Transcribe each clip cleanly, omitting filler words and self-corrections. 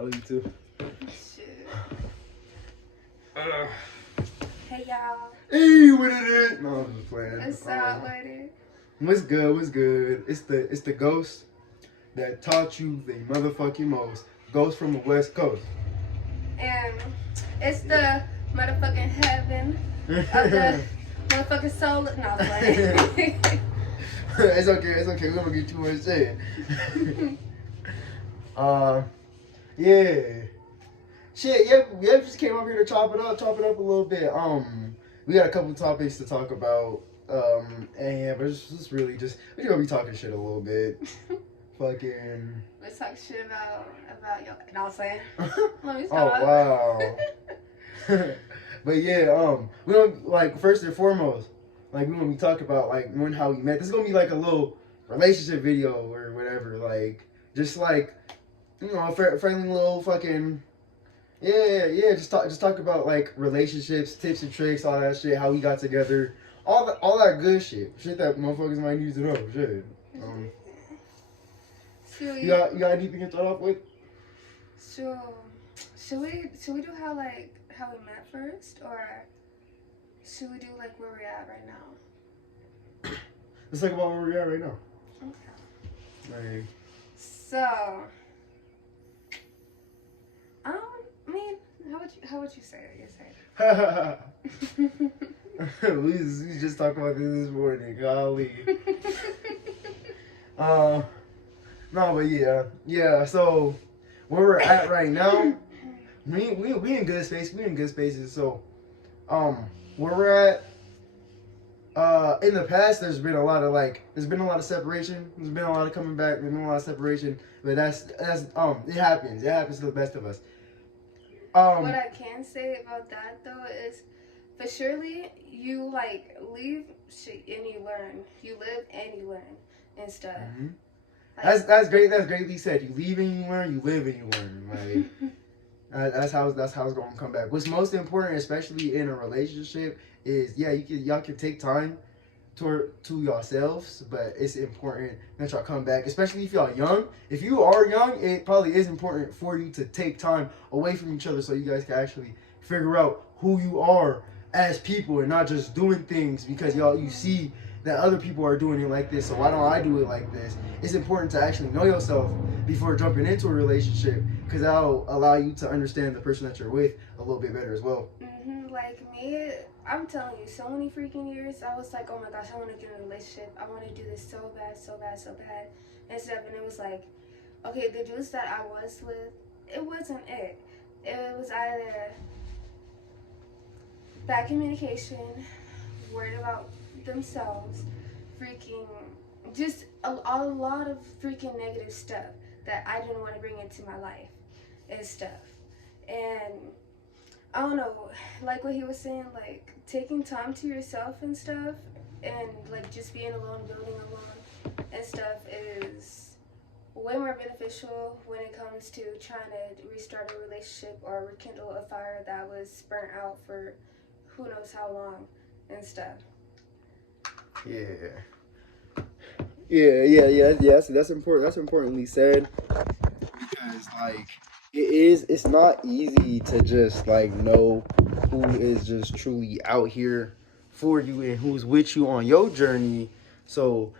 I love you too. Shit. Hey y'all. Hey, what it is? No, I'm just playing. What's up with it? What's good? What's good? It's the ghost that taught you the motherfucking most. Ghost from the West Coast. And it's the motherfucking heaven of the motherfucking soul. No, I'm playing. It's okay. We don't get too much saying. Yeah. Shit, yeah, just came up here to chop it up a little bit. We got a couple topics to talk about. And yeah, but it's really just we're gonna be talking shit a little bit. Fucking. Let's talk shit about y'all. No, I'm saying. Let me Oh stop. wow. But yeah, we don't like first and foremost, like we want to talk about like when how we met. This is gonna be like a little relationship video or whatever, like just like a friendly little fucking yeah. Just talk about like relationships, tips and tricks, all that shit, how we got together, all that good shit that motherfuckers might need to know. Shit. You got anything to start off with? So, should we do how we met first, or should we do like where we're at right now? Let's talk about where we're at right now. Okay. Like, so, I mean, how would you say it? You say it. we just talked about this morning. Golly. No, but yeah. So where we're at right now, we in good space. We in good spaces. So, where we're at. In the past, there's been a lot of separation. There's been a lot of coming back. There's been a lot of separation. But that's it happens. It happens to the best of us. What I can say about that though is, for surely you like leave shit and you learn. You live and you learn and stuff. Mm-hmm. Like, That's great. That's greatly said. You leave and you learn. You live and you learn. Like that's how it's going to come back. What's most important, especially in a relationship, is y'all can take time to yourselves, but it's important that y'all come back, especially if y'all young. If you are young, it probably is important for you to take time away from each other so you guys can actually figure out who you are as people and not just doing things because you see that other people are doing it like this, so why don't I do it like this? It's important to actually know yourself before jumping into a relationship, because that'll allow you to understand the person that you're with a little bit better as well. Like me, I'm telling you, so many freaking years, I was like, oh my gosh, I want to get in a relationship. I want to do this so bad, and stuff. And it was like, okay, the dudes that I was with, it wasn't it. It was either bad communication, worried about themselves, freaking just a lot of freaking negative stuff that I didn't want to bring into my life and stuff. And I don't know, like what he was saying, like taking time to yourself and stuff, and like just being alone, building alone and stuff is way more beneficial when it comes to trying to restart a relationship or rekindle a fire that was burnt out for who knows how long and stuff. Yeah. So that's important. That's importantly said, because like it's not easy to just like know who is just truly out here for you and who's with you on your journey. So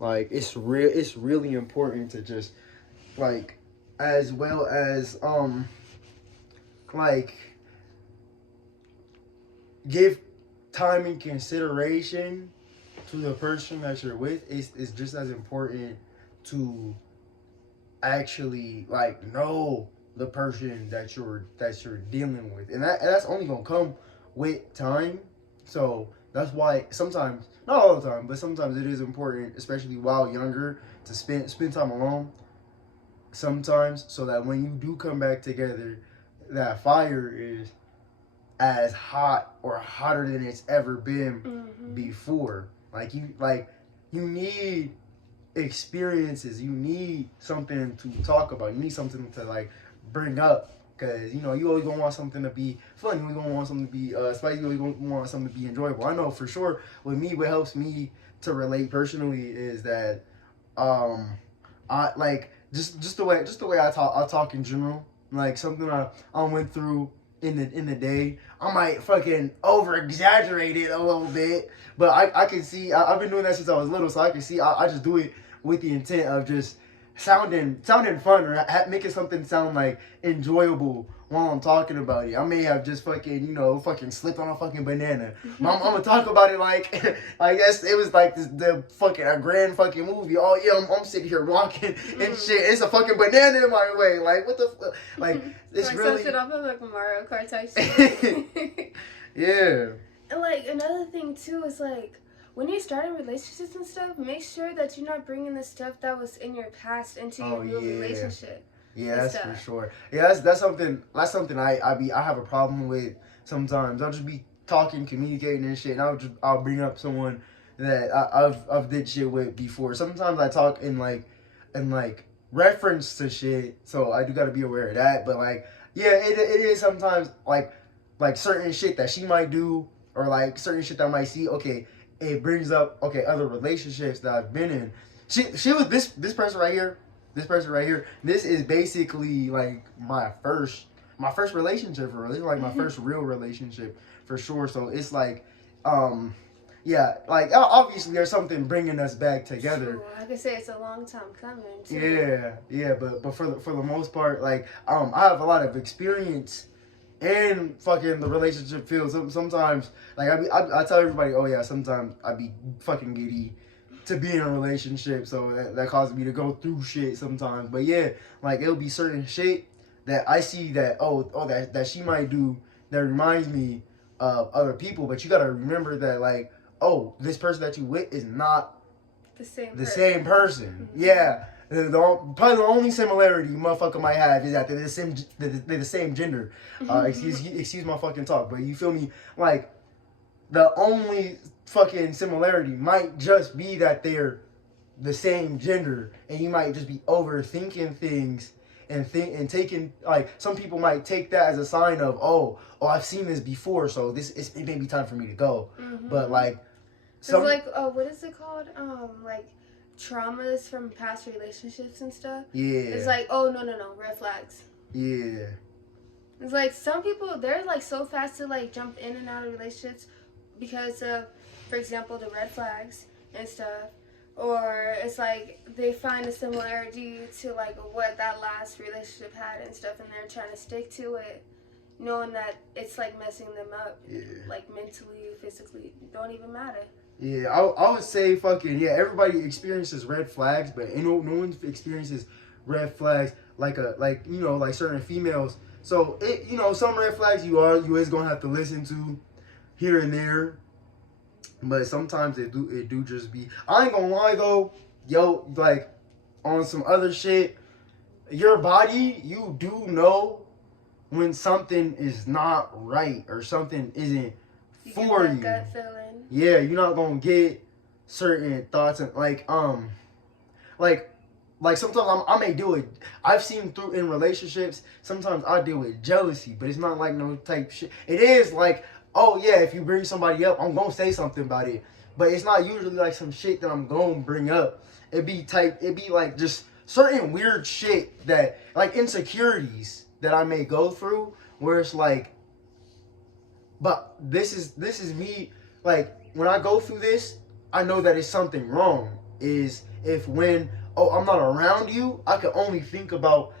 like it's really important to just like, as well as like give time and consideration to the person that you're with. Is just as important to actually like know the person that you're dealing with, and that's only gonna come with time. So that's why sometimes, not all the time, but sometimes it is important, especially while younger, to spend time alone sometimes, so that when you do come back together, that fire is as hot or hotter than it's ever been before. Like you need experiences. You need something to talk about. You need something to like bring up, because you always gonna want something to be fun. You always gonna want something to be spicy. You always gonna want something to be enjoyable. I know for sure. With me, what helps me to relate personally is that I like just the way I talk in general. Like something I went through in the day, I might fucking over exaggerate it a little bit, but I can see I've been doing that since I was little, so I can see I just do it with the intent of just sounding fun or making something sound like enjoyable while I'm talking about it. I may have just fucking fucking slipped on a fucking banana. I'm gonna talk about it like I guess it was like the fucking a grand fucking movie. Oh yeah, I'm sitting here walking and shit. It's a fucking banana in my way. Like what the like it's like really some shit off of like a Mario Kart type shit. yeah. And like another thing too is like when you're starting relationships and stuff, make sure that you're not bringing the stuff that was in your past into your new relationship. Yeah, that's for sure. Yeah, that's something I have a problem with sometimes. I'll just be talking, communicating and shit, and I'll bring up someone that I've did shit with before. Sometimes I talk in reference to shit, so I do gotta be aware of that. But like, yeah, it is sometimes like certain shit that she might do or like certain shit that I might see. Okay, it brings up other relationships that I've been in. She was this person right here. This person right here. This is basically like my first relationship for real. This is like my first real relationship for sure. So it's like, yeah, like obviously there's something bringing us back together. Sure. Like I say, it's a long time coming. Too. Yeah, but for the most part, like I have a lot of experience in fucking the relationship field. Sometimes like I tell everybody, oh yeah, sometimes I be fucking giddy to be in a relationship, so that causes me to go through shit sometimes. But yeah, like it'll be certain shit that I see that that she might do that reminds me of other people. But you gotta remember that like this person that you with is not the same person. Mm-hmm. Yeah, probably the only similarity motherfucker might have is that they're the same gender. Excuse my fucking talk, but you feel me? Like the only fucking similarity might just be that they're the same gender, and you might just be overthinking things and taking like some people might take that as a sign of I've seen this before, so it may be time for me to go. Mm-hmm. But like it's like what is it called? Like traumas from past relationships and stuff. Yeah. It's like no, red flags. Yeah. It's like some people they're like so fast to like jump in and out of relationships because of, for example, the red flags and stuff, or it's like they find a similarity to like what that last relationship had and stuff, and they're trying to stick to it, knowing that it's like messing them up, like mentally, physically, don't even matter. Yeah, I would say fucking yeah. Everybody experiences red flags, but no one experiences red flags like certain females. So some red flags you is gonna have to listen to here and there, but sometimes it do just be. I ain't gonna lie though, yo, like on some other shit, your body, you do know when something is not right or something isn't for you. Gut feeling. Yeah, you're not gonna get certain thoughts and like sometimes I may deal with. I've seen through in relationships. Sometimes I deal with jealousy, but it's not like no type shit. It is like. Oh yeah, if you bring somebody up, I'm gonna say something about it. But it's not usually like some shit that I'm gonna bring up. It'd be like just certain weird shit that like insecurities that I may go through where it's like, but this is me, like when I go through this, I know that it's something wrong. Is if when I'm not around you, I can only think about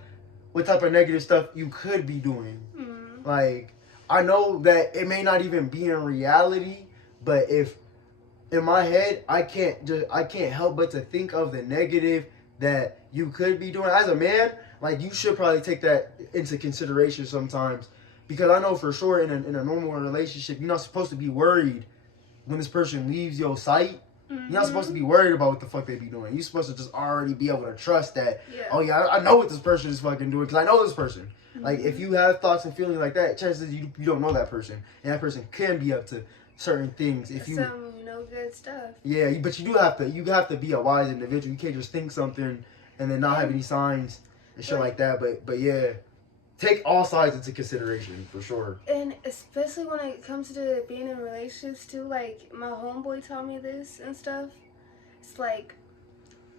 what type of negative stuff you could be doing. Mm-hmm. Like I know that it may not even be in reality, but if in my head I can't help but to think of the negative that you could be doing as a man. Like you should probably take that into consideration sometimes, because I know for sure in a normal relationship you're not supposed to be worried when this person leaves your sight. Mm-hmm. You're not supposed to be worried about what the fuck they be doing. You're supposed to just already be able to trust that. Yeah. I know what this person is fucking doing because I know this person. Like, if you have thoughts and feelings like that, chances you don't know that person. And that person can be up to certain things. If you some no good stuff. Yeah, but you have to be a wise individual. You can't just think something and then not have any signs and shit like that. But yeah, take all sides into consideration for sure. And especially when it comes to being in relationships too, like my homeboy taught me this and stuff. It's like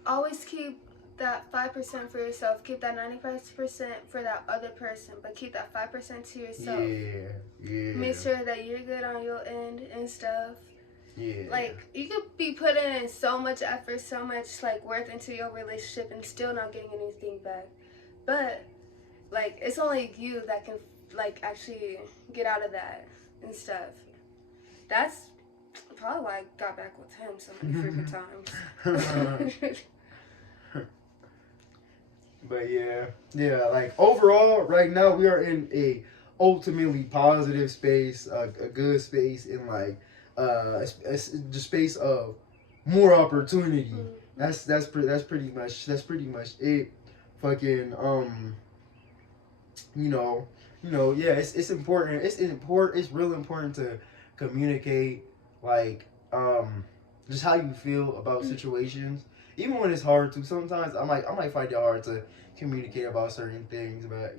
always keep that 5% for yourself. Keep that 95% for that other person, but keep that 5% to yourself. Yeah. Make sure that you're good on your end and stuff. Yeah. Like, you could be putting in so much effort, so much, like, worth into your relationship and still not getting anything back. But, like, it's only you that can, like, actually get out of that and stuff. That's probably why I got back with him so many freaking times. But yeah, like overall, right now we are in a ultimately positive space, a good space, in like the space of more opportunity. Mm-hmm. That's pretty much it. Fucking yeah, it's important. It's real important to communicate, like just how you feel about situations, even when it's hard to. Sometimes I might find it hard to communicate about certain things, but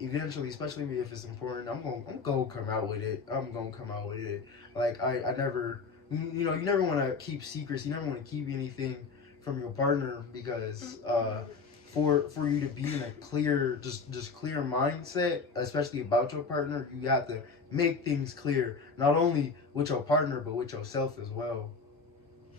eventually, especially if it's important, I'm gonna come out with it. I'm gonna come out with it. Like I never, you never want to keep secrets. You never want to keep anything from your partner, because for you to be in a clear, just clear mindset, especially about your partner, you have to make things clear, not only with your partner but with yourself as well.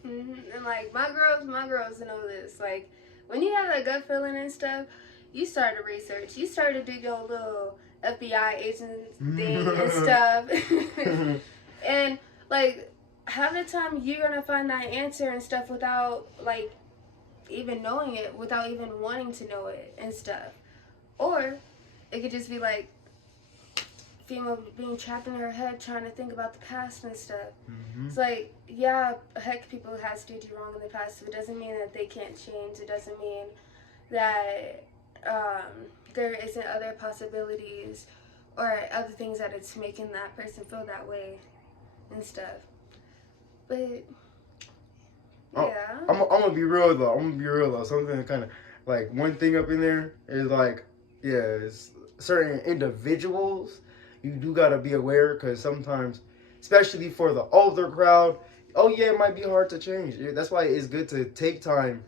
And like my girls know this. Like, when you have that gut feeling and stuff, you start to research. You start to do your little FBI agent thing and stuff. And like, half the time you're gonna find that answer and stuff without like even knowing it, without even wanting to know it and stuff. Or it could just be like female being trapped in her head trying to think about the past and stuff. It's like, yeah, heck, people has did you wrong in the past, but it doesn't mean that they can't change. It doesn't mean that there isn't other possibilities or other things that it's making that person feel that way and stuff. But yeah, I'm gonna be real though. Something kind of like, one thing up in there is like, it's certain individuals you do gotta be aware, because sometimes, especially for the older crowd, oh yeah, it might be hard to change. That's why it's good to take time.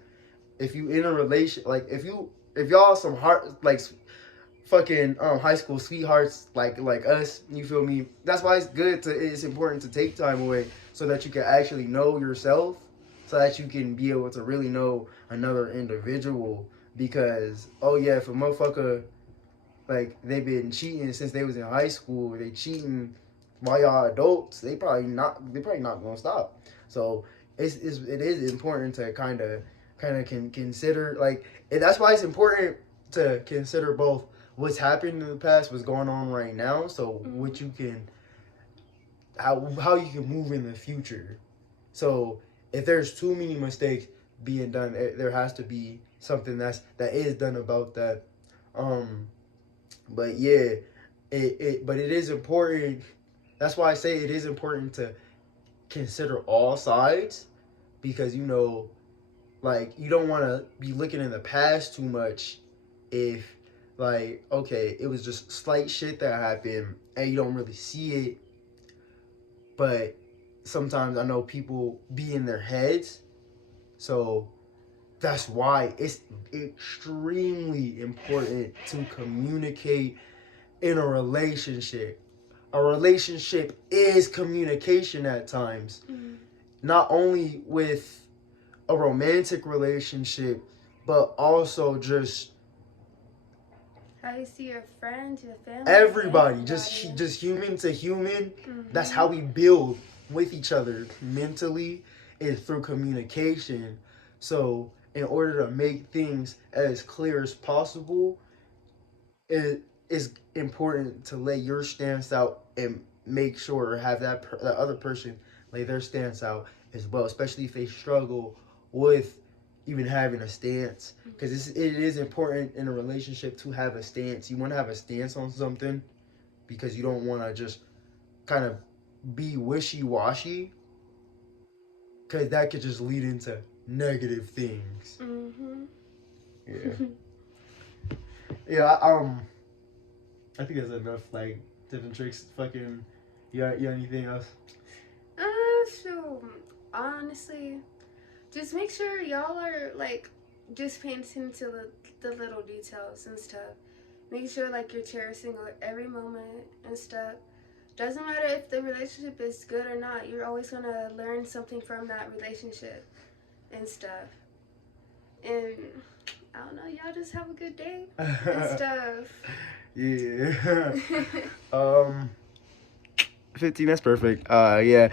If you in a relation, like if y'all some heart, like fucking high school sweethearts, like us, you feel me? That's why it's important to take time away, so that you can actually know yourself, so that you can be able to really know another individual. Because oh yeah, if a motherfucker, like, they've been cheating since they was in high school, they cheating while y'all adults, they probably not gonna stop. So it is important to kind of consider, like, and that's why it's important to consider both what's happened in the past, what's going on right now, so what you can, how you can move in the future. So if there's too many mistakes being done, there has to be something that is done about that. But yeah, but it is important. That's why I say it is important to consider all sides, because like, you don't want to be looking in the past too much. If, like, okay, it was just slight shit that happened and you don't really see it, but sometimes I know people be in their heads, so that's why it's extremely important to communicate in a relationship. A relationship is communication at times. Not only with a romantic relationship, but also just how you see your friends, your family, everybody. Just human to human. That's how we build with each other mentally, is through communication. So in order to make things as clear as possible, it is important to lay your stance out and make sure have that other person lay their stance out as well, especially if they struggle with even having a stance, because it is important in a relationship to have a stance. You want to have a stance on something, because you don't want to just kind of be wishy-washy, because that could just lead into negative things. Yeah. I think that's enough, like, tips and tricks. Fucking, you got anything else? So honestly, just make sure y'all are like just paying attention to the little details and stuff. Make sure like you're cherishing every moment and stuff. Doesn't matter if the relationship is good or not. You're always gonna learn something from that relationship and stuff. And I don't know, y'all just have a good day and stuff. Yeah. 15. That's perfect. Yeah.